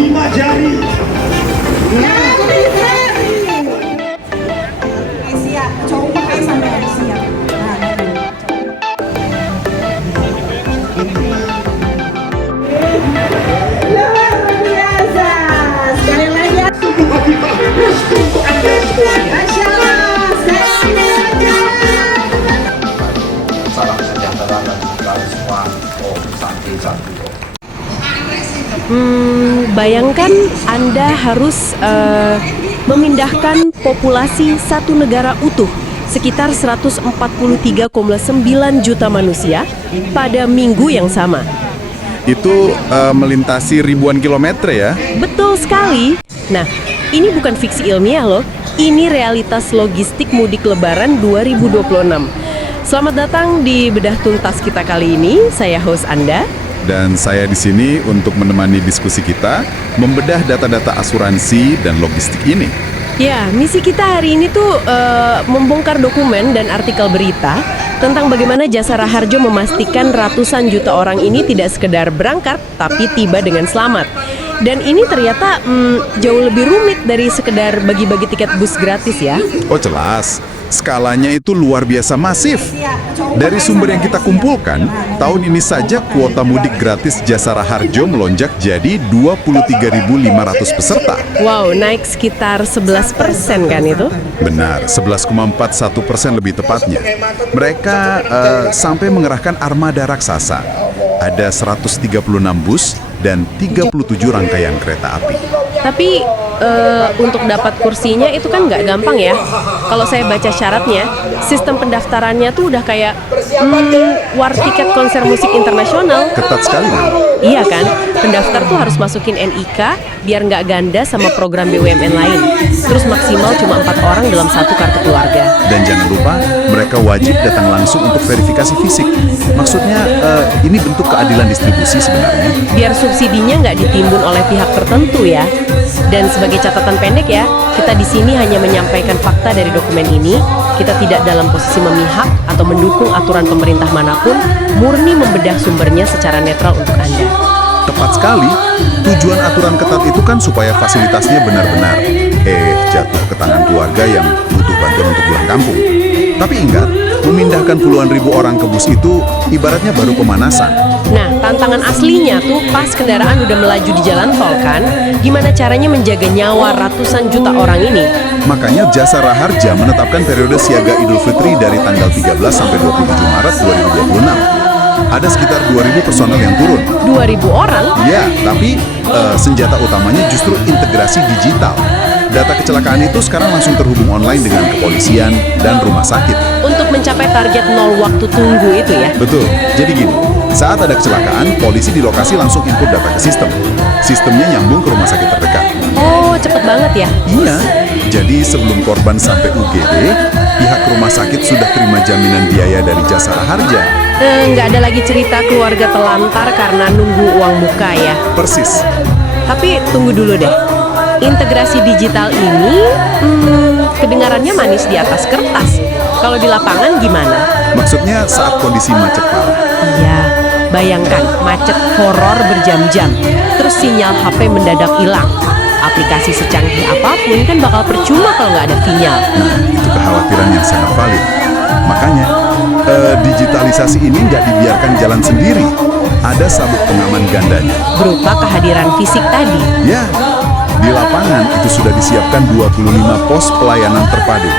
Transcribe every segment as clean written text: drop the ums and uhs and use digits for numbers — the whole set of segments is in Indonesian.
5 jari. Siap, coba sampai siap. Luar biasa. Sekali lagi ya. Restu untuk Anda semuanya. Masya Allah, Salam sejahtera bagi kita semua. Om Santi Santi. Bayangkan Anda harus memindahkan populasi satu negara utuh sekitar 143,9 juta manusia pada minggu yang sama. Itu melintasi ribuan kilometer ya? Betul sekali. Nah, ini bukan fiksi ilmiah loh. Ini realitas logistik mudik Lebaran 2026. Selamat datang di Bedah Tuntas kita kali ini. Saya host Anda. Dan saya di sini untuk menemani diskusi kita, membedah data-data asuransi dan logistik ini. Ya, misi kita hari ini tuh membongkar dokumen dan artikel berita tentang bagaimana Jasa Raharja memastikan ratusan juta orang ini tidak sekedar berangkat, tapi tiba dengan selamat. Dan ini ternyata jauh lebih rumit dari sekedar bagi-bagi tiket bus gratis ya. Oh jelas, skalanya itu luar biasa masif. Dari sumber yang kita kumpulkan, tahun ini saja kuota mudik gratis Jasa Raharja melonjak jadi 23.500 peserta. Wow, naik sekitar 11% kan itu? Benar, 11,41% lebih tepatnya. Mereka sampai mengerahkan armada raksasa. Ada 136 bus dan 37 rangkaian kereta api. Tapi untuk dapat kursinya itu kan nggak gampang ya. Kalau saya baca syaratnya, sistem pendaftarannya tuh udah kayak war tiket konser musik internasional. Ketat sekali kan? Iya kan, pendaftar tuh harus masukin NIK biar nggak ganda sama program BUMN lain. Terus maksimal cuma 4 orang dalam satu kartu keluarga. Dan jangan lupa, mereka wajib datang langsung untuk verifikasi fisik. Maksudnya, ini bentuk keadilan distribusi sebenarnya. Biar subsidinya nggak ditimbun oleh pihak tertentu ya. Dan sebagai catatan pendek ya, kita di sini hanya menyampaikan fakta dari dokumen ini. Kita tidak dalam posisi memihak atau mendukung aturan pemerintah manapun, murni membedah sumbernya secara netral untuk Anda. Tepat sekali, tujuan aturan ketat itu kan supaya fasilitasnya benar-benar jatuh ke tangan keluarga yang butuh bantuan untuk pulang kampung. Tapi ingat, memindahkan puluhan ribu orang ke bus itu ibaratnya baru pemanasan. Nah, tantangan aslinya tuh pas kendaraan udah melaju di jalan tol kan, gimana caranya menjaga nyawa ratusan juta orang ini? Makanya Jasa Raharja menetapkan periode siaga Idul Fitri dari tanggal 13 sampai 27 Maret 2026. Ada sekitar 2.000 personel yang turun. 2.000 orang? Ya, tapi senjata utamanya justru integrasi digital. Data kecelakaan itu sekarang langsung terhubung online dengan kepolisian dan rumah sakit. Untuk mencapai target 0 waktu tunggu itu ya? Betul. Jadi gini, saat ada kecelakaan, polisi di lokasi langsung input data ke sistem. Sistemnya nyambung ke rumah sakit terdekat. Oh, cepet banget ya? Iya, jadi sebelum korban sampai UGD, pihak rumah sakit sudah terima jaminan biaya dari Jasa Raharja. Nggak ada lagi cerita keluarga telantar karena nunggu uang muka ya? Persis. Tapi tunggu dulu deh. Integrasi digital ini kedengarannya manis di atas kertas. Kalau di lapangan gimana? Maksudnya saat kondisi macet parah. Iya, bayangkan macet horor berjam-jam. Terus sinyal HP mendadak hilang. Aplikasi secanggih apapun kan bakal percuma kalau nggak ada sinyal. Nah, itu kekhawatiran yang sangat valid. Makanya, digitalisasi ini nggak dibiarkan jalan sendiri. Ada sabuk pengaman gandanya. Berupa kehadiran fisik tadi. Ya, di lapangan itu sudah disiapkan 25 pos pelayanan terpadu.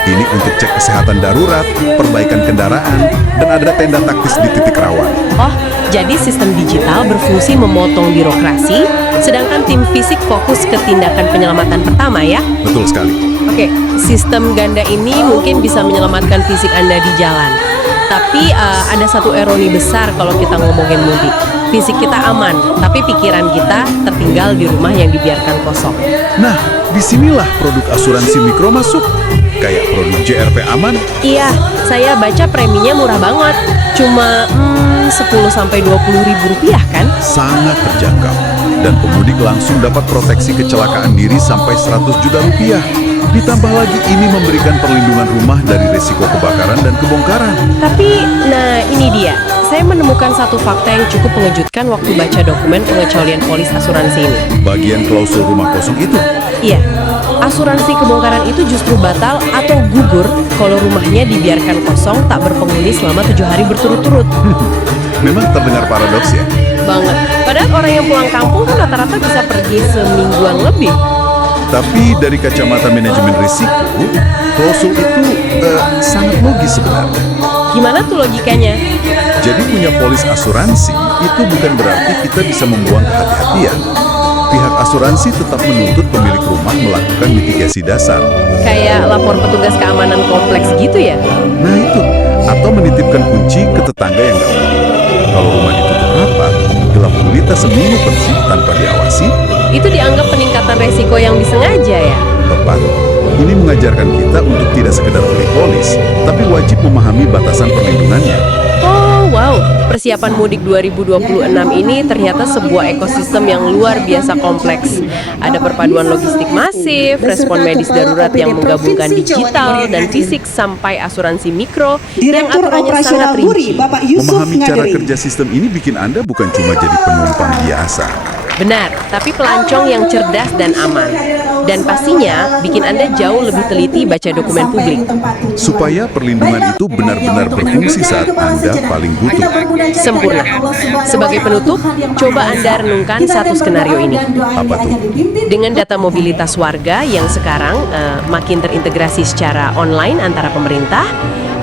Ini untuk cek kesehatan darurat, perbaikan kendaraan, dan ada tenda taktis di titik rawan. Oh, jadi sistem digital berfungsi memotong birokrasi, sedangkan tim fisik fokus ke tindakan penyelamatan pertama ya? Betul sekali. Oke, sistem ganda ini mungkin bisa menyelamatkan fisik Anda di jalan. Tapi ada satu ironi besar kalau kita ngomongin mudik. Fisik kita aman, tapi pikiran kita tertinggal di rumah yang dibiarkan kosong. Nah, disinilah produk asuransi mikro masuk. Kayak produk JRP Aman. Iya, saya baca preminya murah banget. Cuma 10-20 ribu rupiah kan? Sangat terjangkau. Dan pemudik langsung dapat proteksi kecelakaan diri sampai 100 juta rupiah. Ditambah lagi ini memberikan perlindungan rumah dari risiko kebakaran dan kebongkaran. Tapi, nah ini dia. Saya menemukan satu fakta yang cukup mengejutkan waktu baca dokumen pengecualian polis asuransi ini. Bagian klausul rumah kosong itu. Iya, asuransi kebongkaran itu justru batal atau gugur kalau rumahnya dibiarkan kosong tak berpenghuni selama 7 hari berturut-turut. Memang terdengar paradoks ya. Banget. Padahal orang yang pulang kampung kan rata-rata bisa pergi semingguan lebih. Tapi dari kacamata manajemen risiko, klausul itu sangat logis sebenarnya. Gimana tuh logikanya? Jadi punya polis asuransi itu bukan berarti kita bisa membuang kehati-hatian. Pihak asuransi tetap menuntut pemilik rumah melakukan mitigasi dasar. Kayak lapor petugas keamanan kompleks gitu ya? Nah itu, atau menitipkan kunci ke tetangga yang gak mungkin. Kalau rumah ditutup rapat, gelap gulita seminggu penuh tanpa diawasi, Itu dianggap peningkatan resiko yang disengaja ya? tepat. Ini mengajarkan kita untuk tidak sekedar beli polis, tapi wajib memahami batasan perlindungannya. Oh wow, persiapan mudik 2026 ini ternyata sebuah ekosistem yang luar biasa kompleks. Ada perpaduan logistik masif, respon medis darurat yang menggabungkan digital dan fisik sampai asuransi mikro yang Direktur aturannya sangat Operasional rinci. Buri, Bapak Yusuf Memahami cara Ngaderi. kerja sistem ini bikin Anda bukan cuma jadi penumpang biasa. Benar, tapi pelancong yang cerdas dan aman. Dan pastinya bikin Anda jauh lebih teliti baca dokumen publik. Supaya perlindungan itu benar-benar berfungsi saat Anda paling butuh. Sempurna. Sebagai penutup, coba Anda renungkan satu skenario ini. Apa tuh? Dengan data mobilitas warga yang sekarang makin terintegrasi secara online antara pemerintah,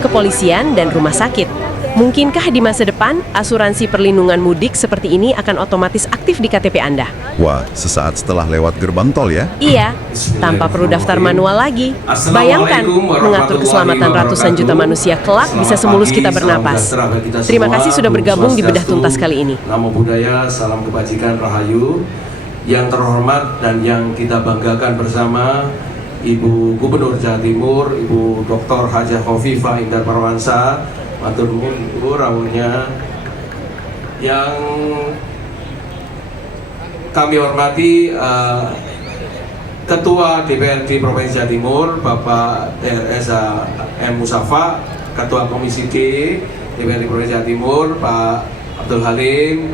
kepolisian, dan rumah sakit. Mungkinkah di masa depan asuransi perlindungan mudik seperti ini akan otomatis aktif di KTP Anda? Wah, sesaat setelah lewat gerbang tol ya. Iya, tanpa perlu daftar manual lagi. Bayangkan, mengatur keselamatan ratusan juta manusia kelak bisa semulus kita bernapas. Terima kasih sudah bergabung di Bedah Tuntas kali ini. Namo Buddhaya, salam kebajikan, rahayu. Yang terhormat dan yang kita banggakan bersama Ibu Gubernur Jawa Timur, Ibu Dr. Hajah Khofifah Indar Parawansa, matur nuwun Ibu rawuhnya. Yang kami hormati Ketua DPRD Provinsi Jawa Timur, Bapak DRS M. Musafa, Ketua Komisi D DPRD Provinsi Jawa Timur, Pak Abdul Halim.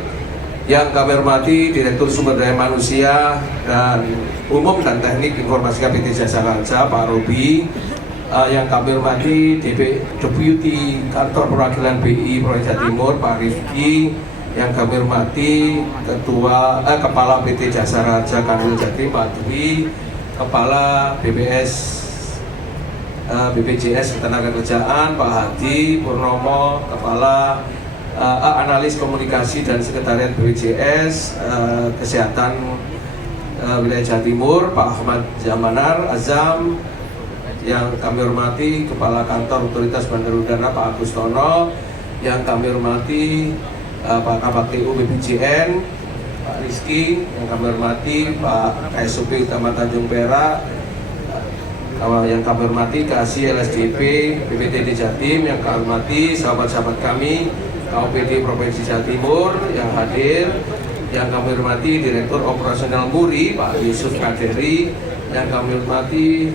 Yang kami hormati Direktur Sumber Daya Manusia dan Umum dan Teknik Informatika PT Jasa Raja, Pak Robi. Yang kami hormati Deputi Kantor Perwakilan BI Provinsi Jawa Timur, Pak Rifki. Yang kami hormati Kepala PT Jasa Raja Kanwil Jatim, Pak Dwi. Kepala BPJS Ketenagakerjaan, Pak Hadi Purnomo. Kepala Analis Komunikasi dan Sekretariat BPJS Kesehatan Wilayah Jawa Timur, Pak Ahmad Jamanar Azam. Yang kami hormati Kepala Kantor Otoritas Bandar Udara, Pak Agus Tono. Yang kami hormati Pak KPU BPJN, Pak Rizky. Yang kami hormati Pak KSUP Utama Tanjung Perak. Yang kami hormati KASI LSDP BPTD Jatim. Yang kami hormati sahabat-sahabat kami KOPD Provinsi Jawa Timur yang hadir. Yang kami hormati Direktur Operasional Muri, Pak Yusuf Ngaderi. Yang kami hormati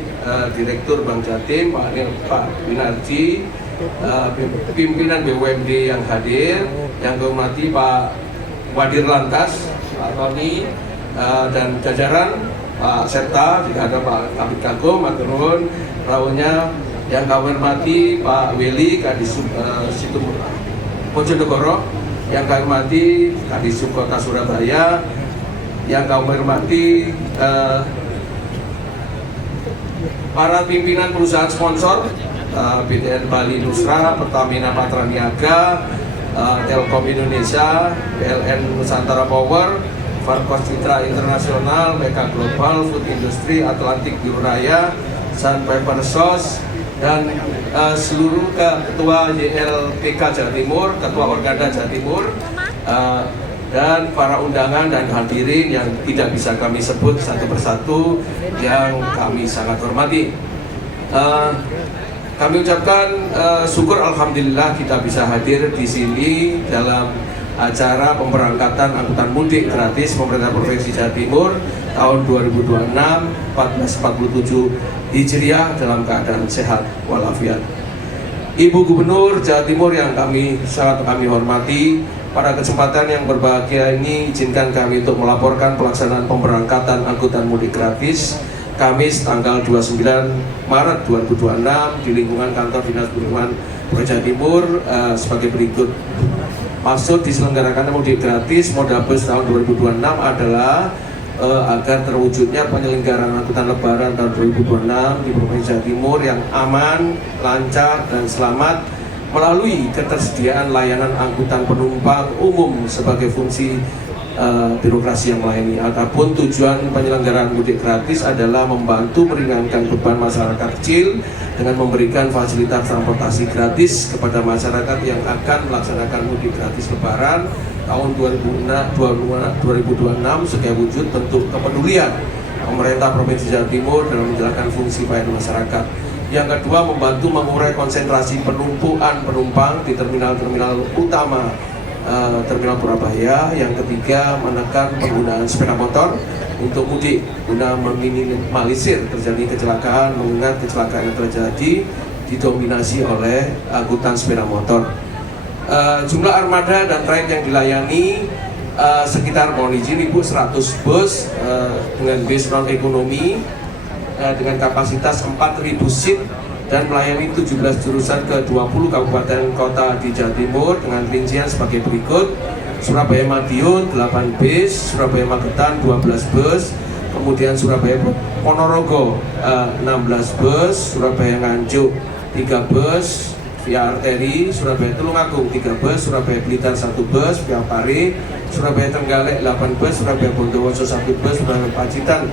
Direktur Bank Jatim, Pak Winarji. Pimpinan BUMD yang hadir. Yang kami hormati Pak Wadir Lantas, Pak Tony, dan jajaran Pak Serta, juga ada Pak Kabit Kagum, Pak Turun, rawuhnya. Yang kami hormati Pak Weli, Kadis Bojonegoro. Yang kami hormati Kadisub Kota Surabaya. Yang kami hormati para pimpinan perusahaan sponsor, BTN Bali Nusra, Pertamina Patra Niaga, Telkom Indonesia, PLN Nusantara Power, Farkos Citra Internasional, Mega Global, Food Industry, Atlantik Biuraya, Sun Paper Sauce, dan seluruh ketua YLPK Jawa Timur, ketua Organda Jawa Timur, dan para undangan dan hadirin yang tidak bisa kami sebut satu persatu yang kami sangat hormati. Kami ucapkan syukur alhamdulillah kita bisa hadir di sini dalam acara pemberangkatan angkutan mudik gratis pemerintah Provinsi Jawa Timur tahun 2026 1447 Hijriah dalam keadaan sehat walafiat. Ibu Gubernur Jawa Timur yang sangat kami hormati, pada kesempatan yang berbahagia ini izinkan kami untuk melaporkan pelaksanaan pemberangkatan angkutan mudik gratis Kamis tanggal 29 Maret 2026 di lingkungan kantor Dinas Perhubungan Jawa Timur sebagai berikut. Maksud diselenggarakan mudik gratis moda bus tahun 2026 adalah agar terwujudnya penyelenggaraan angkutan lebaran tahun 2026 di Provinsi Jawa Timur yang aman, lancar, dan selamat melalui ketersediaan layanan angkutan penumpang umum sebagai fungsi birokrasi yang melayani. Adapun tujuan penyelenggaraan mudik gratis adalah membantu meringankan beban masyarakat kecil dengan memberikan fasilitas transportasi gratis kepada masyarakat yang akan melaksanakan mudik gratis lebaran tahun 2026 sebagai wujud bentuk kepedulian pemerintah Provinsi Jawa Timur dalam menjalankan fungsi pelayanan masyarakat. Yang kedua, membantu mengurai konsentrasi penumpukan penumpang di terminal-terminal utama Terminal Purabaya. Yang ketiga, menekan penggunaan sepeda motor untuk mudik guna meminimalisir terjadi kecelakaan, mengingat kecelakaan yang terjadi didominasi oleh angkutan sepeda motor. Jumlah armada dan train yang dilayani sekitar mohon izin Ibu 100 bus dengan bis non ekonomi dengan kapasitas 4.000 seat dan melayani 17 jurusan ke 20 kabupaten kota di Jawa Timur dengan rincian sebagai berikut: Surabaya Madiun 8 bis, Surabaya Magetan 12 bus, kemudian Surabaya Ponorogo 16 bus, Surabaya Nganjuk 3 bus via arteri, Surabaya Tulungagung 3 bus, Surabaya Blitar 1 bus via Pare, Surabaya Trenggalek 8 bus, Surabaya Bondowoso 1 bus, Surabaya Pacitan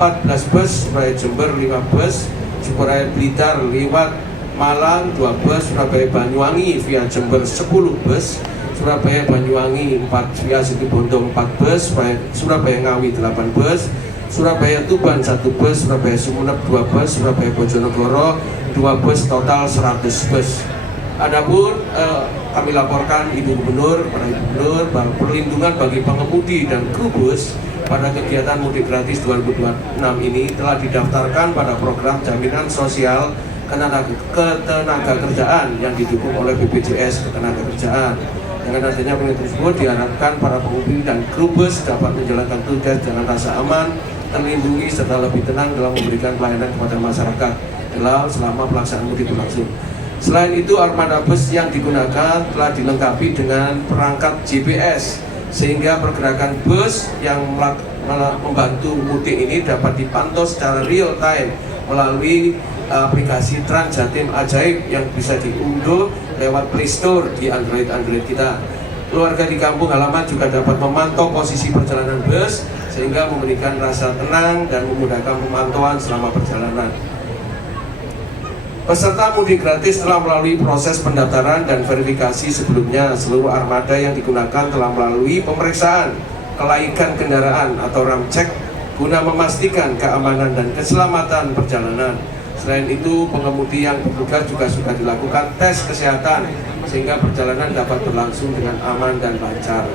14 bus, Surabaya Jember 5 bus, Surabaya Blitar lewat Malang 2 bus, Surabaya Banyuwangi via Jember 10 bus, Surabaya Banyuwangi 4 via Situbondo 4 bus, Surabaya Ngawi 8 bus, Surabaya Tuban 1 bus, Surabaya Sumeneb 2 bus, Surabaya Bojonegoro 2 bus, total 100 bus. Adapun kami laporkan Ibu Gubernur, para Ibu Gubernur, bahwa perlindungan bagi pengemudi dan kru bus pada kegiatan mudik gratis 2026 ini telah didaftarkan pada program jaminan sosial ketenaga kerjaan yang didukung oleh BPJS Ketenagakerjaan. Dengan adanya program tersebut diharapkan para pengemudi dan kru bus dapat menjalankan tugas dengan rasa aman, terlindungi serta lebih tenang dalam memberikan pelayanan kepada masyarakat selama pelaksanaan mudik berlangsung. Selain itu, armada bus yang digunakan telah dilengkapi dengan perangkat GPS sehingga pergerakan bus yang membantu mudik ini dapat dipantau secara real time melalui aplikasi Trans Jatim Ajaib yang bisa diunduh lewat Play Store di Android kita. Keluarga di kampung halaman juga dapat memantau posisi perjalanan bus sehingga memberikan rasa tenang dan memudahkan pemantauan selama perjalanan. Peserta mudik gratis telah melalui proses pendaftaran dan verifikasi sebelumnya. Seluruh armada yang digunakan telah melalui pemeriksaan kelaikan kendaraan atau ramcek guna memastikan keamanan dan keselamatan perjalanan. Selain itu, pengemudi yang bertugas juga sudah dilakukan tes kesehatan sehingga perjalanan dapat berlangsung dengan aman dan lancar.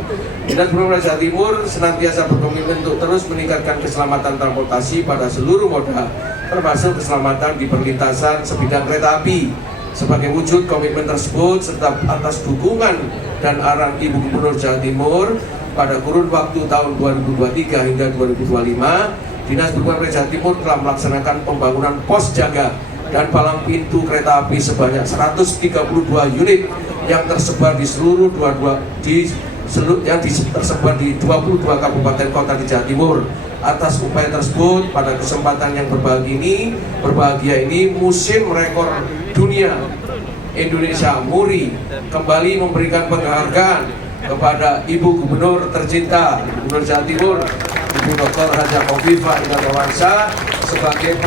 Dinas Perhubungan Jawa Timur senantiasa berkomitmen untuk terus meningkatkan keselamatan transportasi pada seluruh moda, termasuk keselamatan di perlintasan sebidang kereta api. Sebagai wujud komitmen tersebut serta atas dukungan dan arahan Ibu Gubernur Jawa Timur pada kurun waktu tahun 2023 hingga 2025, Dinas Perhubungan Jawa Timur telah melaksanakan pembangunan pos jaga dan palang pintu kereta api sebanyak 132 unit yang tersebar di tersebar di 22 kabupaten kota di Jawa Timur. Atas upaya tersebut, pada kesempatan yang berbahagia ini, Museum Rekor Dunia Indonesia MURI kembali memberikan penghargaan kepada Ibu Gubernur tercinta, Gubernur Jawa Timur, Ibu Dr. Haja Khofifah Indar Parawansa sebagai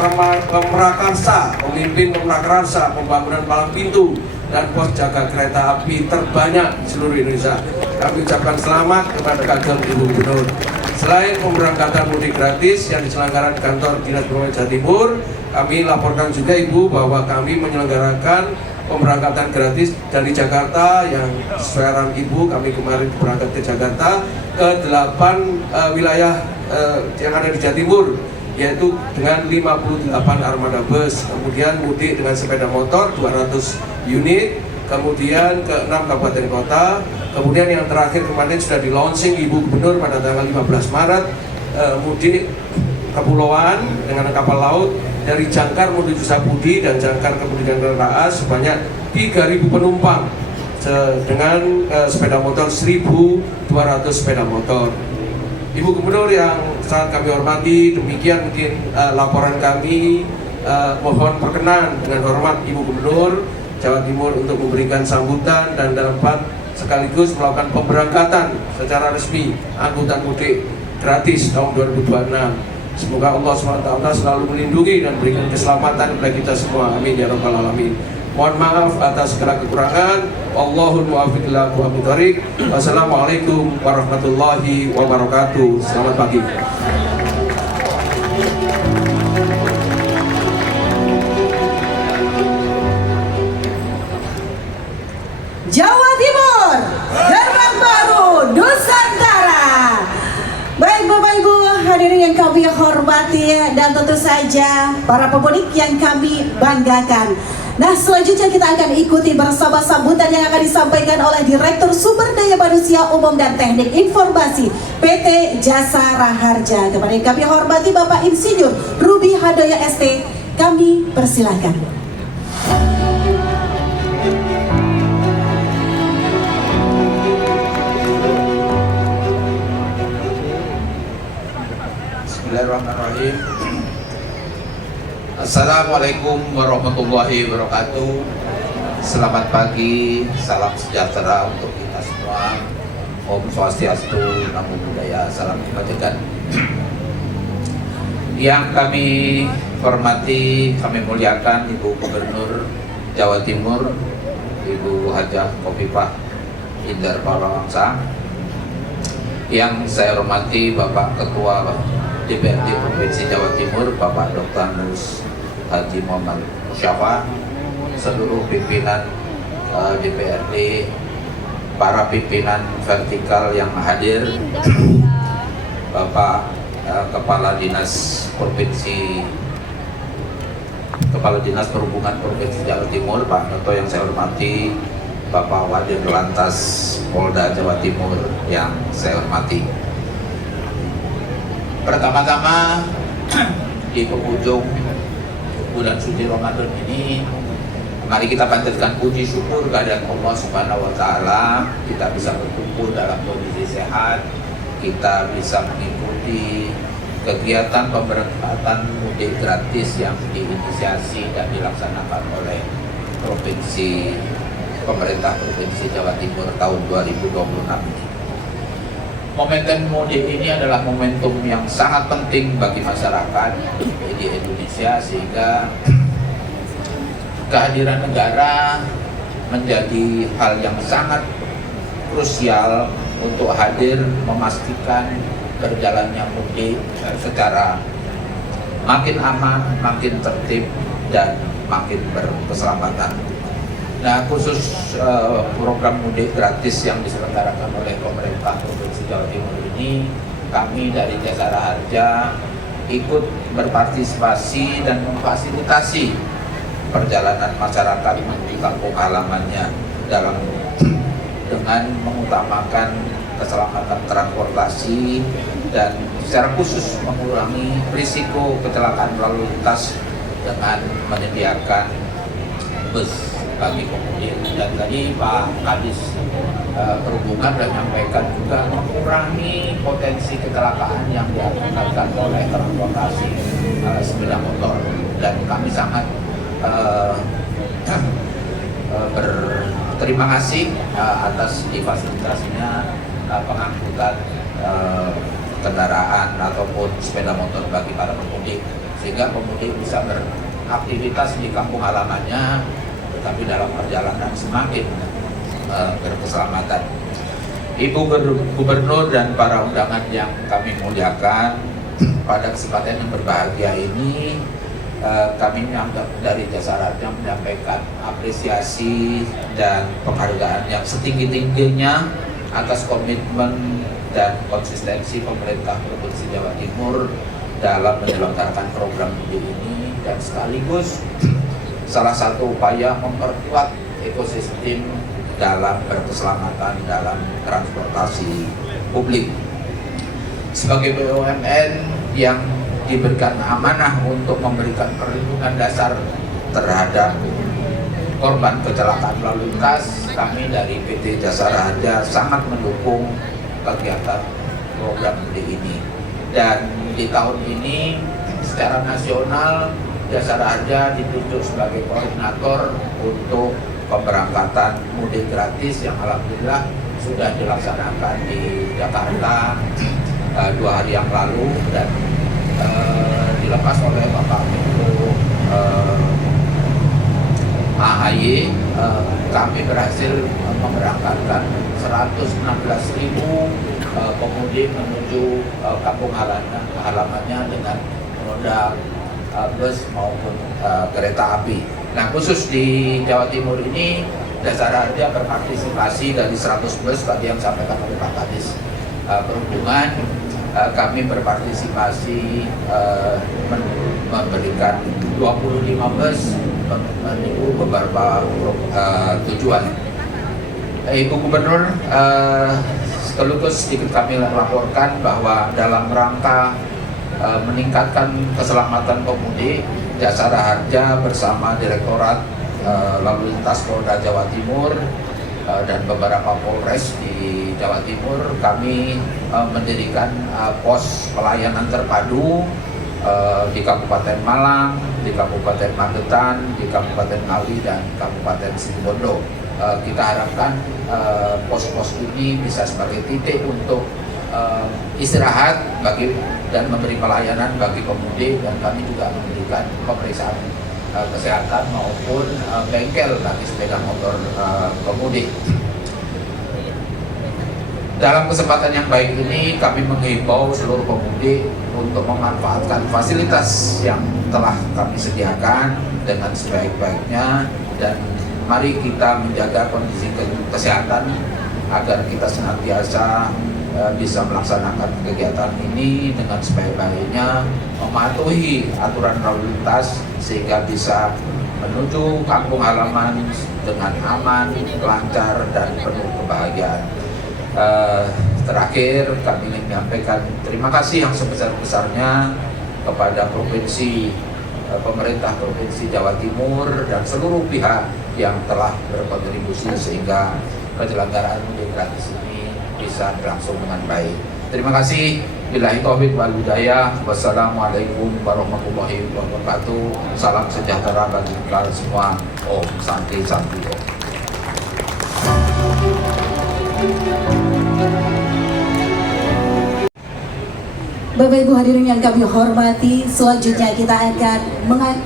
pemrakarsa, pemimpin pemrakarsa pembangunan palang pintu dan pos jaga kereta api terbanyak di seluruh Indonesia. Kami ucapkan selamat kepada kagem Ibu Gubernur. Selain pemberangkatan mudik gratis yang diselenggarakan di kantor Dinas Perhubungan Jawa Timur, kami laporkan juga Ibu bahwa kami menyelenggarakan pemberangkatan gratis dari Jakarta yang sesuai arahan Ibu. Kami kemarin berangkat ke Jakarta ke 8 wilayah yang ada di Jawa Timur, yaitu dengan 58 armada bus. Kemudian mudik dengan sepeda motor 200 unit, kemudian ke 6 kabupaten kota. Kemudian yang terakhir kemarin sudah di launching Ibu Gubernur pada tanggal 15 Maret, mudik kepulauan dengan kapal laut dari Jangkar menuju Sapudi dan Jangkar kemudian ke Raas sebanyak 3.000 penumpang dengan sepeda motor 1.200 sepeda motor. Ibu Gubernur yang sangat kami hormati, demikian mungkin laporan kami. Mohon perkenan dengan hormat Ibu Gubernur Jawa Timur untuk memberikan sambutan dan dapat sekaligus melakukan pemberangkatan secara resmi angkutan mudik gratis tahun 2026. Semoga Allah SWT selalu melindungi dan berikan keselamatan kepada kita semua. Amin ya rabbal alamin. Mohon maaf atas segala kekurangan. Allahul muwaffiq ila aqwamit thoriq. Wassalamualaikum warahmatullahi wabarakatuh. Selamat pagi. Jawa Timur, gerbang baru Nusantara. Baik Bapak Ibu hadirin yang kami hormati dan tentu saja para pemudik yang kami banggakan. Nah, selanjutnya kita akan ikuti bersama sambutan yang akan disampaikan oleh Direktur Sumber Daya Manusia Umum dan Teknik Informasi PT Jasa Raharja. Kepada yang kami hormati Bapak Insinyur Ruby Handoyo ST, kami persilahkan. Bismillahirrahmanirrahim. Assalamualaikum warahmatullahi wabarakatuh. Selamat pagi, salam sejahtera untuk kita semua. Om Swastiastu, Namo Buddhaya, salam kebajikan. Yang kami hormati, kami muliakan Ibu Gubernur Jawa Timur, Ibu Hajah Khofifah Indar Parawansa. Yang saya hormati Bapak Ketua DPRD Provinsi Jawa Timur, Bapak Dr. Nus Haji Muhammad Musyafa, seluruh pimpinan DPRD, para pimpinan vertikal yang hadir, Bapak Kepala Dinas Perhubungan Provinsi Jawa Timur, Pak Noto yang saya hormati, Bapak Wadir Lantas Polda Jawa Timur yang saya hormati. Pertama-tama di penghujung bulan suci Ramadan ini, mari kita panjatkan puji syukur kehadirat Allah Subhanahu wa taala. Kita bisa berkumpul dalam kondisi sehat, kita bisa mengikuti kegiatan pemberangkatan mudik gratis yang diinisiasi dan dilaksanakan oleh pemerintah Provinsi Jawa Timur tahun 2026 ini. Momentum mudik ini adalah momentum yang sangat penting bagi masyarakat di Indonesia, sehingga kehadiran negara menjadi hal yang sangat krusial untuk hadir memastikan berjalannya mudik secara makin aman, makin tertib, dan makin berkeselamatan. Nah, khusus program mudik gratis yang diselenggarakan oleh pemerintah Provinsi Jawa Timur ini, kami dari Jasa Raharja ikut berpartisipasi dan memfasilitasi perjalanan masyarakat menuju kampung halamannya dengan mengutamakan keselamatan transportasi dan secara khusus mengurangi risiko kecelakaan lalu lintas dengan menyediakan bus bagi pemudik. Dan tadi Pak Kadis Perhubungan sudah menyampaikan juga mengurangi potensi kecelakaan yang diakibatkan oleh transportasi sepeda motor, dan kami sangat berterima kasih atas difasilitasinya pengangkutan kendaraan ataupun sepeda motor bagi para pemudik, sehingga pemudik bisa beraktivitas di kampung halamannya, tetapi dalam perjalanan semakin berkeselamatan. Ibu Gubernur dan para undangan yang kami muliakan, pada kesempatan yang berbahagia ini kami dari Jasara Harja menyampaikan apresiasi dan penghargaan yang setinggi-tingginya atas komitmen dan konsistensi pemerintah Provinsi Jawa Timur dalam menyelenggarakan program mudik ini, dan sekaligus salah satu upaya memperkuat ekosistem dalam berkeselamatan dalam transportasi publik. Sebagai BUMN yang diberikan amanah untuk memberikan perlindungan dasar terhadap korban kecelakaan lalu lintas, kami dari PT Jasara Harja sangat mendukung kegiatan program mudik ini. Dan di tahun ini secara nasional Jasara Harja ditunjuk sebagai koordinator untuk pemberangkatan mudik gratis yang alhamdulillah sudah dilaksanakan di Jakarta 2 hari yang lalu, dan dilepas oleh Bapak Menko AHY. Kami berhasil memberangkatkan 116.000 pemudik menuju kampung halamannya dengan moda bus maupun kereta api. Nah, khusus di Jawa Timur ini Jasara Harja berpartisipasi dari 100 bus tadi yang disampaikan oleh Pak Kadis Perhubungan. Kami berpartisipasi memberikan 25 bus menuju beberapa tujuan. Ibu Gubernur, sekaligus sedikit kami laporkan bahwa dalam rangka meningkatkan keselamatan pemudik, Jasara Harja bersama Direktorat Lalu Lintas Polda Jawa Timur dan beberapa Polres di Jawa Timur, kami mendirikan pos pelayanan terpadu di Kabupaten Malang, di Kabupaten Magetan, di Kabupaten Ngawi, dan Kabupaten Situbondo. Kita harapkan pos-pos ini bisa sebagai titik untuk istirahat dan memberi pelayanan bagi pemudik, dan kami juga memberikan pemeriksaan kesehatan maupun bengkel bagi sepeda motor pemudik. Dalam kesempatan yang baik ini, kami menghimbau seluruh pemudik untuk memanfaatkan fasilitas yang telah kami sediakan dengan sebaik-baiknya, dan mari kita menjaga kondisi kesehatan agar kita senantiasa bisa melaksanakan kegiatan ini dengan sebaik-baiknya, mematuhi aturan lalu lintas sehingga bisa menuju kampung halaman dengan aman, lancar, dan penuh kebahagiaan. Terakhir, kami ingin menyampaikan terima kasih yang sebesar-besarnya kepada pemerintah Provinsi Jawa Timur dan seluruh pihak yang telah berkontribusi sehingga penyelenggaraan mudik gratis ini bisa berlangsung dengan baik. Terima kasih. Billahi taufiq wal hidayah. Wassalamualaikum warahmatullahi wabarakatuh. Salam sejahtera bagi kita semua. Om Santi Santi Om. Bapak Ibu hadirin yang kami hormati, selanjutnya kita akan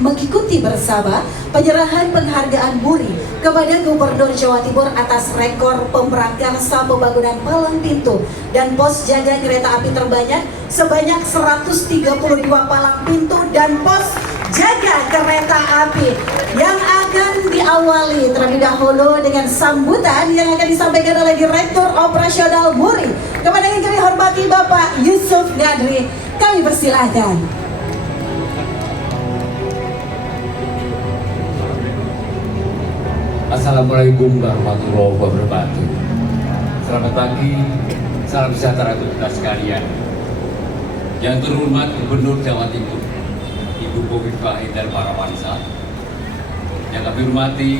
mengikuti bersama penyerahan penghargaan BURI kepada Gubernur Jawa Timur atas rekor pemberangkasa pembangunan palang pintu dan pos jaga kereta api terbanyak sebanyak 132 palang pintu dan pos jaga kereta api, yang akan diawali terlebih dahulu dengan sambutan yang akan disampaikan oleh Direktur Operasional BURI kepada yang kami hormati Bapak Yusuf Ngadri. Kami persilahkan. Assalamualaikum warahmatullahi wabarakatuh. Selamat pagi, salam sejahtera untuk kita sekalian. Yang terhormat Gubernur Jawa Timur, Ibu Khofifah Indar Parawansa. Yang kami hormati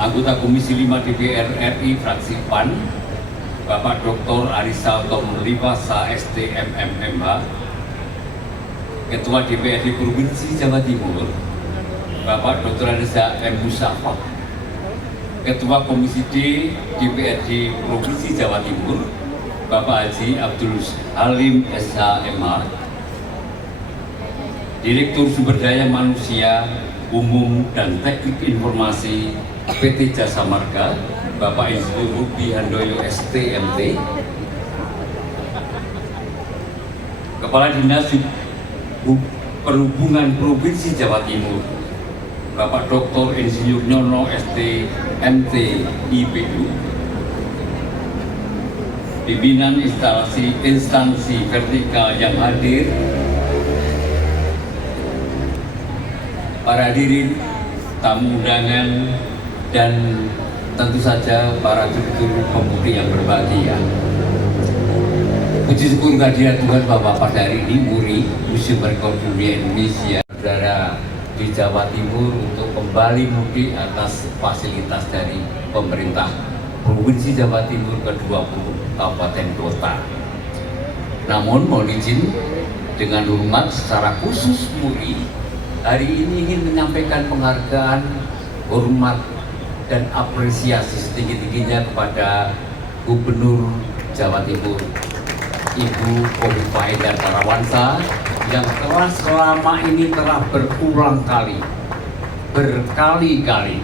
anggota Komisi 5 DPR RI fraksi PAN, Bapak Dr. Arisa Tomlipasa STM MMH, Ketua DPRD Provinsi Jawa Timur, Bapak Dr. Reza M. Musafah, Ketua Komisi D DPRD Provinsi Jawa Timur, Bapak Haji Abdul Halim SHMH, Direktur Sumber Daya Manusia Umum dan Teknik Informasi PT Jasa Marga, Bapak Insinyur Ruby Handoyo STMT, Kepala Dinas Perhubungan Provinsi Jawa Timur, Bapak Dr. Insinyur Nyono ST MT IPU, pimpinan instansi vertikal yang hadir, para hadirin, tamu undangan, dan tentu saja para juru pemudi yang berbahagia. Puji syukur kehadirat Tuhan bahwa pada hari ini MURI, Museum Rekor Dunia Indonesia, berada di Jawa Timur untuk kembali mudik atas fasilitas dari pemerintah Provinsi Jawa Timur ke-20 kabupaten kota. Namun mohon izin dengan hormat secara khusus MURI hari ini ingin menyampaikan penghargaan, hormat, dan apresiasi setinggi-tingginya kepada Gubernur Jawa Timur Ibu Khofifah Indar Parawansa yang telah selama ini telah berulang kali, berkali-kali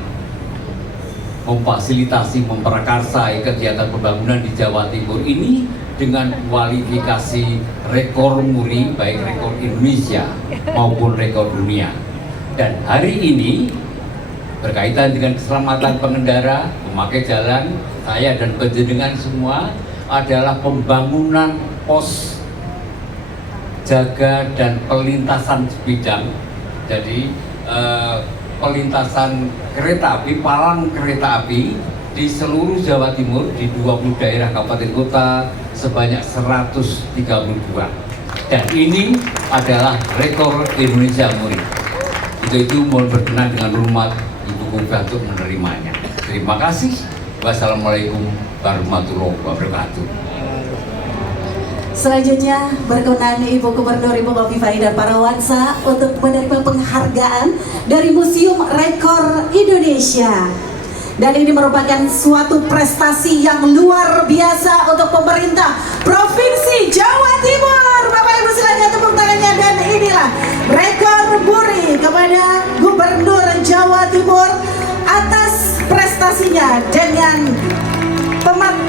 memfasilitasi, memperakarsai kegiatan pembangunan di Jawa Timur ini dengan kualifikasi rekor MURI, baik rekor Indonesia maupun rekor dunia. Dan hari ini berkaitan dengan keselamatan pengendara, memakai jalan, saya dan penjenengan semua adalah pembangunan pos jaga dan pelintasan sebidang. Jadi pelintasan kereta api, palang kereta api di seluruh Jawa Timur di 20 daerah kabupaten kota sebanyak 132. Dan ini adalah rekor Indonesia MURI. Itu mohon berkenan dengan hormat Ibu Khofifah untuk menerimanya. Terima kasih. Wassalamualaikum warahmatullahi wabarakatuh. Selanjutnya berkenan Ibu Gubernur Ibu Khofifah Indar Parawansa untuk menerima penghargaan dari Museum Rekor Indonesia. Dan ini merupakan suatu prestasi yang luar biasa untuk pemerintah Provinsi Jawa Timur. Bapak Ibu silakan tepuk tangannya, dan inilah rekor MURI kepada Gubernur Jawa Timur atas prestasinya dengan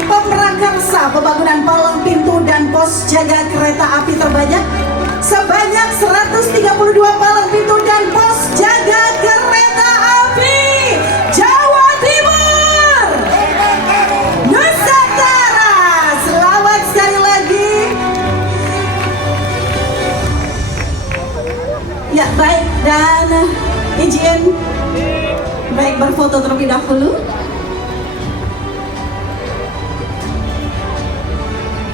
pemrakarsa pembangunan palang pintu dan pos jaga kereta api terbanyak sebanyak 132 palang pintu dan pos jaga kereta api Jawa Timur Nusantara. Selamat sekali lagi. Ya baik, dan izin baik berfoto terlebih dahulu.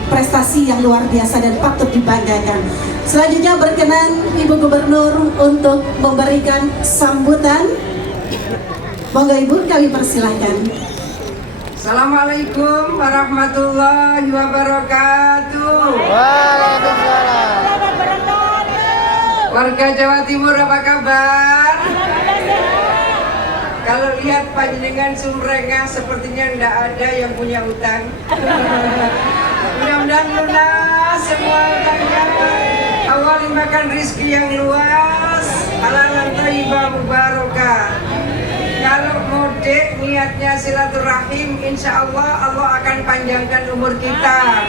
Prestasi yang luar biasa dan patut dibanggakan. Selanjutnya berkenan Ibu Gubernur untuk memberikan sambutan. Monggo Ibu, kami persilahkan. Assalamualaikum warahmatullahi wabarakatuh. Warga Jawa Timur apa kabar? Kalau lihat panjenengan sumrengah sepertinya tidak ada yang punya utang. Mudah-mudahan lunas semua utangnya. Allah limpahkan rezeki yang luas, halalan thayyibah mubarakah. Kalau mudik niatnya silaturahim, insya Allah Allah akan panjangkan umur kita,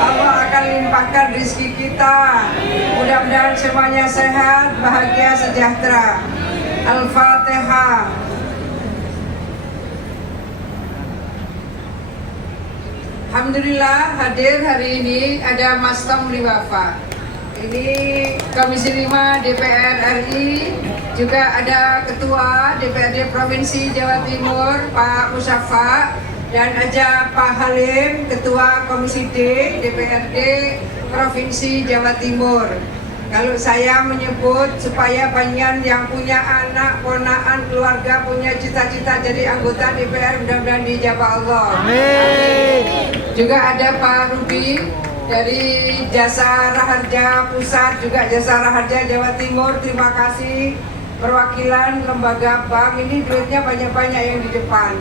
Allah akan limpahkan rezeki kita. Mudah-mudahan semuanya sehat, bahagia, sejahtera. Al-Fatihah. Alhamdulillah hadir hari ini ada Mas Tamri Wafa. Ini Komisi 5 DPR RI, juga ada Ketua DPRD Provinsi Jawa Timur Pak Musyafa, dan ada Pak Halim, Ketua Komisi D DPRD Provinsi Jawa Timur. Kalau saya menyebut supaya panjenengan yang punya anak, ponakan, keluarga, punya cita-cita jadi anggota DPR, mudah-mudahan dijabah Allah. Amin. Juga ada Pak Rudi dari Jasa Raharja Pusat, juga Jasa Raharja Jawa Timur. Terima kasih. Perwakilan lembaga bank ini duitnya banyak-banyak yang di depan.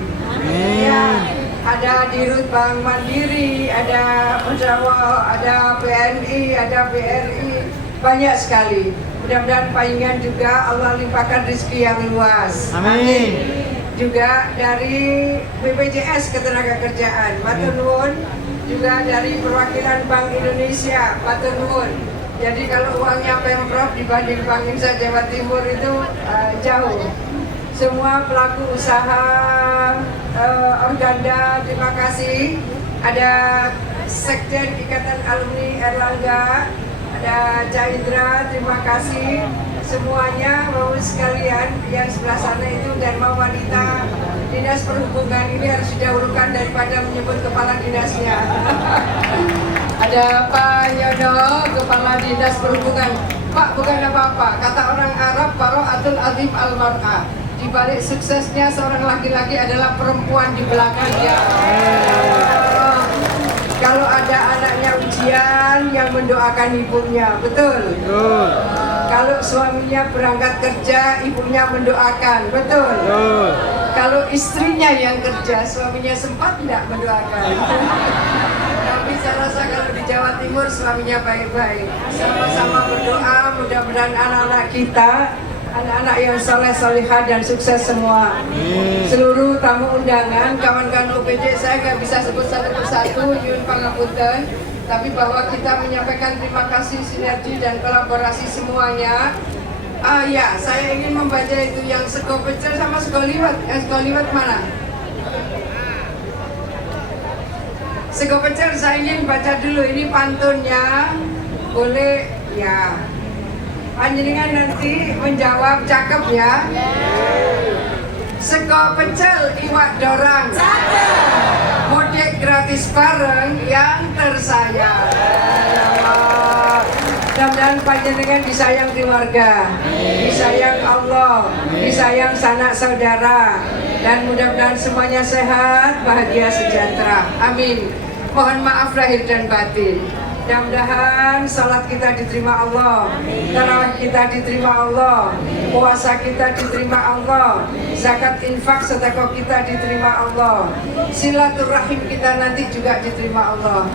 Ya, ada Dirut Bank Mandiri, ada Menjawa, ada BNI, ada BRI. Banyak sekali. Mudah-mudahan panjenengan juga Allah limpahkan rezeki yang luas. Amin. Juga dari BPJS Ketenagakerjaan, matur nuwun juga dari perwakilan Bank Indonesia, Matur nuwun. Jadi kalau uangnya Pemprov dibanding Bank Indonesia Jawa Timur itu jauh. Semua pelaku usaha Organda, terima kasih. Ada Sekjen Ikatan Alumni Erlangga, ada Caindra, terima kasih. Semuanya, Bapak sekalian yang sebelah sana itu Dharma Wanita Dinas Perhubungan ini harus didahulukan daripada menyebut kepala dinasnya. Ada Pak Yono, Kepala Dinas Perhubungan. Pak, bukan apa-apa, kata orang Arab, Baro'atul Adhim al-Mar'ah. Di balik suksesnya seorang laki-laki adalah perempuan di belakangnya. Kalau ada anaknya ujian, yang mendoakan ibunya, betul? Betul. Kalau suaminya berangkat kerja, ibunya mendoakan, betul? Betul. Kalau istrinya yang kerja, suaminya sempat tidak mendoakan. Tapi saya rasa kalau di Jawa Timur suaminya baik-baik. Sama-sama berdoa, mudah-mudahan anak-anak kita, anak-anak yang soleh, solihah dan sukses semua. Seluruh tamu undangan, kawan-kawan OPJ, saya nggak bisa sebut satu persatu, yun pangapunten. Tapi bahwa kita menyampaikan terima kasih, sinergi dan kolaborasi semuanya. Ya, saya ingin membaca itu yang sego pecel sama sego liwet. Yang sego liwet mana? Sego pecel saya ingin baca dulu, ini pantunnya. Boleh ya. Panjenengan nanti menjawab, cakep ya. Sego pecel iwak dorang. Mudik gratis bareng yang tersayang. Mudah-mudahan panjenengan disayang keluarga, disayang Allah, disayang sanak saudara, dan mudah-mudahan semuanya sehat, bahagia, sejahtera. Amin. Mohon maaf lahir dan batin. Mudah-mudahan salat kita diterima Allah, tarawih kita diterima Allah, puasa kita diterima Allah, zakat infak sedekah kita diterima Allah, silaturahim kita nanti juga diterima Allah.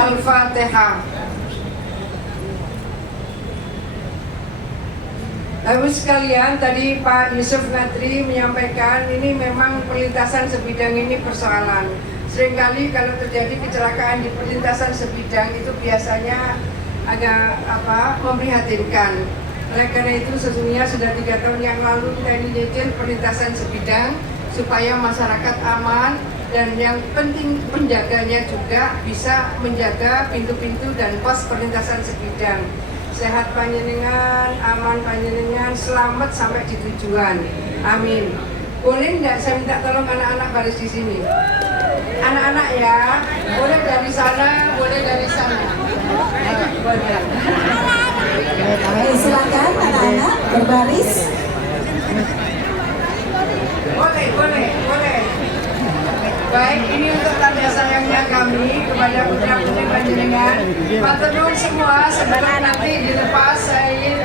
Al-Fatihah. Bapak sekalian, tadi Pak Yusuf Nadri menyampaikan ini memang perlintasan sebidang ini persoalan. Seringkali kalau terjadi kecelakaan di perlintasan sebidang itu biasanya agak memprihatinkan. Oleh karena itu sesungguhnya sudah 3 tahun yang lalu kita ini nyicil perlintasan sebidang supaya masyarakat aman, dan yang penting penjaganya juga bisa menjaga pintu-pintu dan pos perlintasan sebidang. Sehat panjenengan, aman panjenengan, selamat sampai di tujuan. Amin. Boleh enggak saya minta tolong anak-anak baris di sini? Anak-anak ya, boleh dari sana, boleh dari sana. Boleh. Silakan anak-anak berbaris. Boleh. Baik, ini untuk tanda sayangnya kami kepada putra-putri panjenengan. Matur nuwun semua, sebelum nanti dilepas saya ingin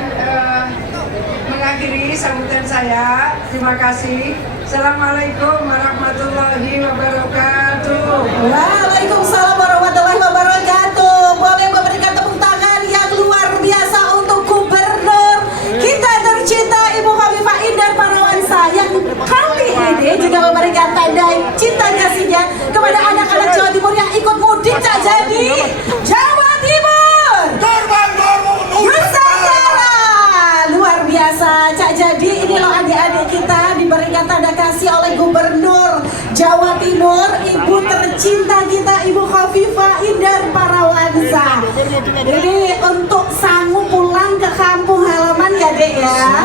mengakhiri sambutan saya. Terima kasih. Assalamualaikum warahmatullahi wabarakatuh. Waalaikumsalam warahmatullahi wabarakatuh. Boleh memberikan tepuk tangan yang luar biasa untuk Gubernur kita tercinta Ibu Khofifah Indar Parawansa yang kali ini juga memberikan tanda cinta kasihnya kepada anak-anak Jawa Timur yang ikut mudik Cak Jadi. Jawa Timur Nusantara, luar biasa Cak Jadi. Ini loh adik-adik kita diberikan tanda kasih oleh Gubernur Jawa Timur, Ibu tercinta kita Ibu Khofifah Indar Parawansa. Jadi untuk sanggup pulang ke kampung halaman ya Dek ya.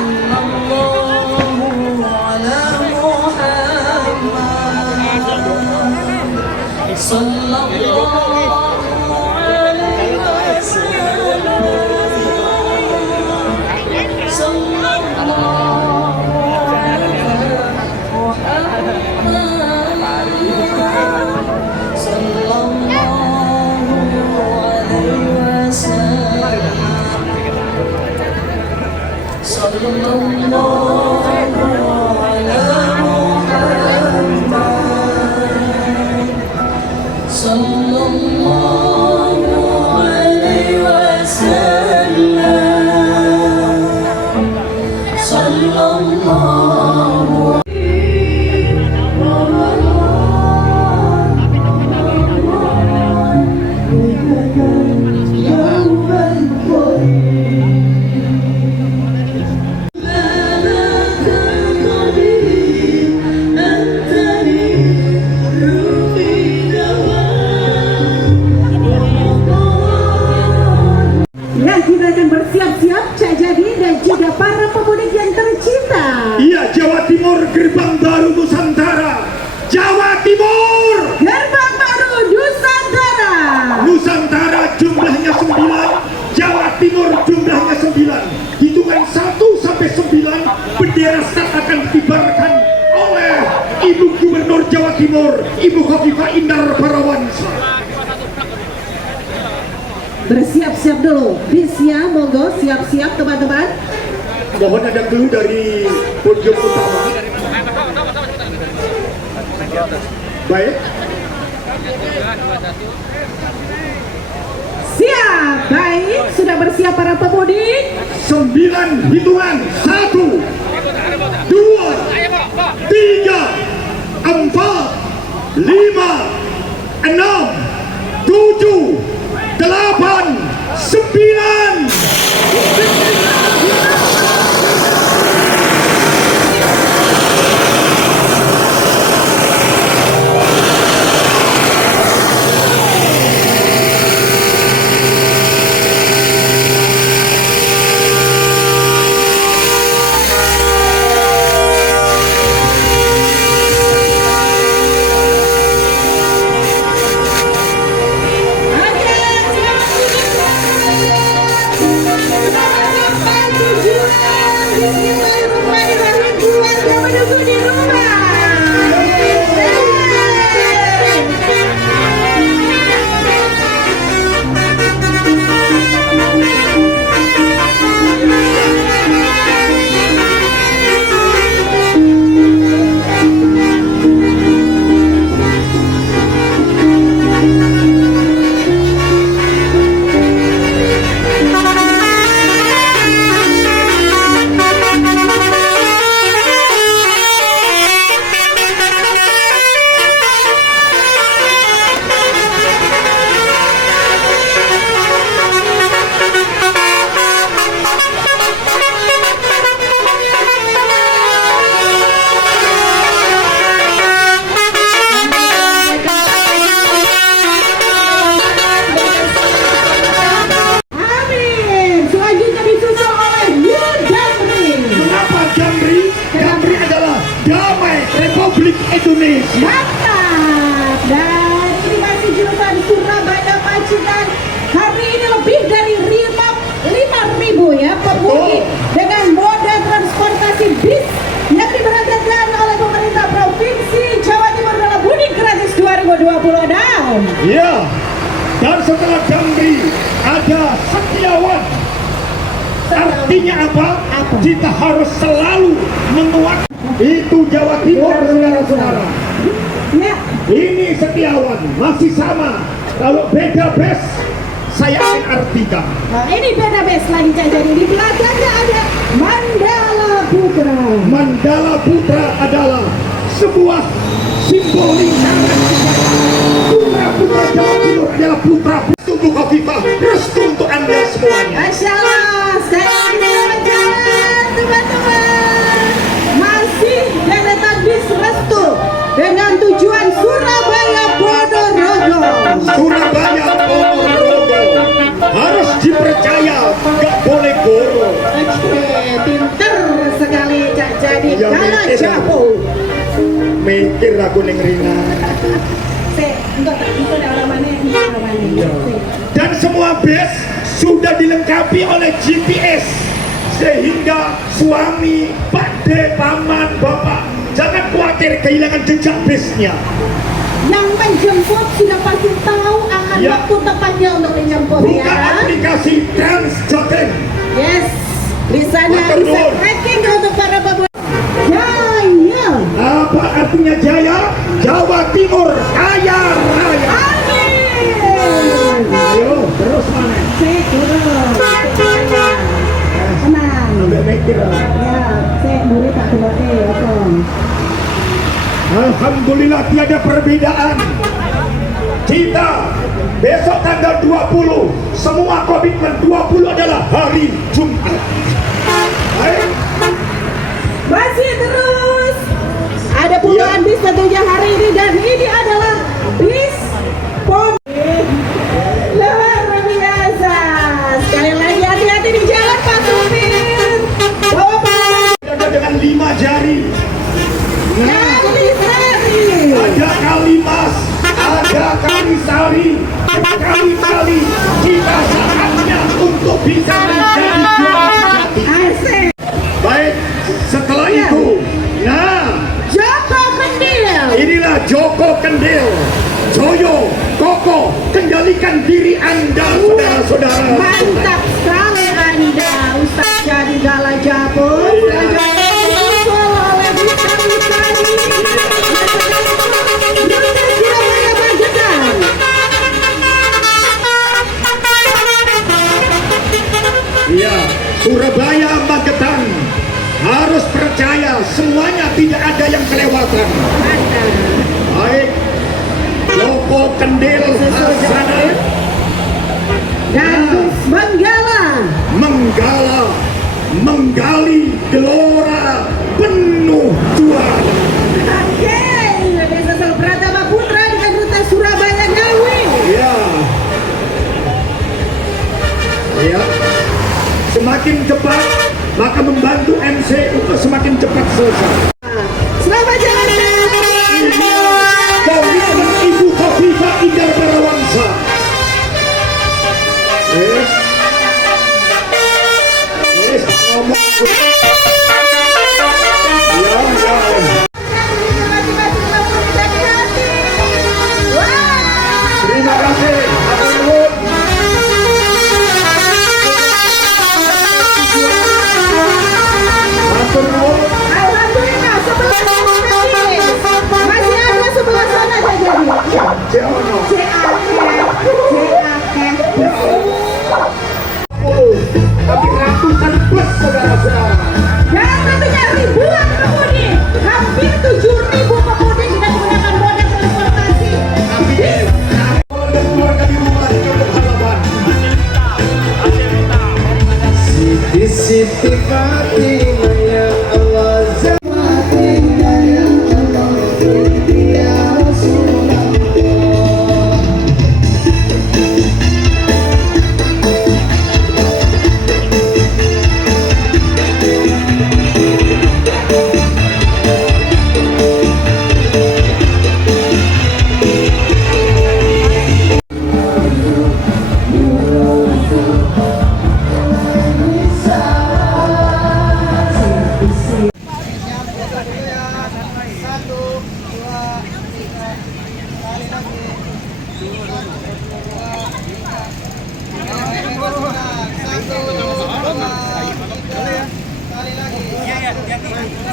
siap Cak Jadi dan juga para pemudik yang tercinta. Iya, Jawa Timur gerbang baru Nusantara. Jawa Timur. Gerbang baru Nusantara. Nusantara jumlahnya 9, Jawa Timur jumlahnya 9. Hitungan 1 sampai 9 bendera start akan dikibarkan oleh Ibu Gubernur Jawa Timur, Ibu Khofifah Indar Parawansa. Bersiap-siap dulu, bisnya monggo siap-siap teman-teman. Mohon ada clue dari podium utama. Baik. Siap, baik, sudah bersiap para pemudik. 9 hitungan 1 2 3 4 5 6 7 8 9. Indonesia. Mantap. Dan ini masih jurusan Surabaya Pacitan. Hari ini lebih dari 5.000 ya pemudik dengan moda transportasi bis yang diberangkatkan oleh pemerintah Provinsi Jawa Timur dalam mudik gratis 2026. Ya. Dan setelah Jambi ada Setiawan. Artinya apa? Kita harus selalu menguat. Itu Jawa Timur, saudara-saudara. Ya. Ini Setiawan masih sama. Kalau beda bes, saya akan artikan. Nah, ini beda bes lagi jadi di belakangnya ada Mandala Putra. Mandala Putra adalah sebuah simbol lingkaran. Putra-putra Jawa Timur adalah putra tubuh Khofifah. Restu untuk Anda semuanya. Masya Allah, sekali lagi jalan teman-teman. Masih deretan bis restu dengan tujuan Surabaya Ponorogo. Surabaya Ponorogo harus dipercaya, gak boleh goro. Oke, pinter sekali Cak Jadi. Ya, Kalah mikir. jauh. Mikir aku neng Rina. Dan semua bus sudah dilengkapi oleh GPS sehingga suami, Pak De, paman, bapak jangan khawatir kehilangan jejak busnya. Yang menjemput sudah pasti tahu akan Ya. waktu tepatnya untuk menjemput Buka ya. aplikasi Transjateng. Yes, di sana Matur bisa nuwun. tracking untuk para pemudik. Jaya. Apa artinya jaya? Jawa Timur kaya raya. Amin. Ayo terus mana? Saya turun. Tenang. Sampai mikir. Ya, saya murid tak keluarga ya, Tom. Alhamdulillah tiada perbedaan. Kita besok tanggal 20 semua komitmen 20 adalah hari Jumat. Baik. Masih terus. Ada puluhan bis tentunya hari ini dan ini adalah bis luar biasa. Sekali lagi hati-hati di jalan Pak. kembalikan diri Anda, saudara-saudara. Mantap sekali Anda, Ustaz Jadi Gala Jabur. Iya, Surabaya Magetan harus percaya semuanya tidak ada yang kelewatan. Baik, Loko Kendil Hasanah Dan menggali gelora penuh juara. Oke, Desa Sel Pratama Putra dengan rute Surabaya Ngawi. Ya, ya. Semakin cepat maka membantu MC untuk semakin cepat selesai. Selamat jalan. Komitmen Ibu Khofifah Indar Parawansa. Yes. Yes, ngomong. Ya, ya. Terima kasih. Atur nuhun. Atur nuhun. Alhamdulillah, sebelah sana masih ada sebelah sana aja jadi. Ceono. Tapi ratusan plus saudara-saudara. Dan tentunya ribuan pemudik, hampir 7.000 pemudik sudah menggunakan moda transportasi. Kalau ada keluarga di rumah di kampung halaman. Siti Fatimah ya Allah Zamatina ya Allah ya Rasulullah.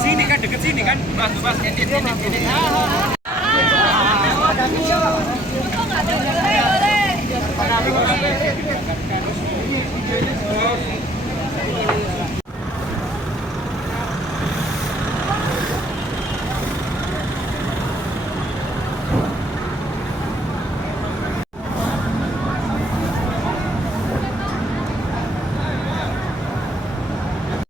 Sini kan, deket sini kan. Bas, ini.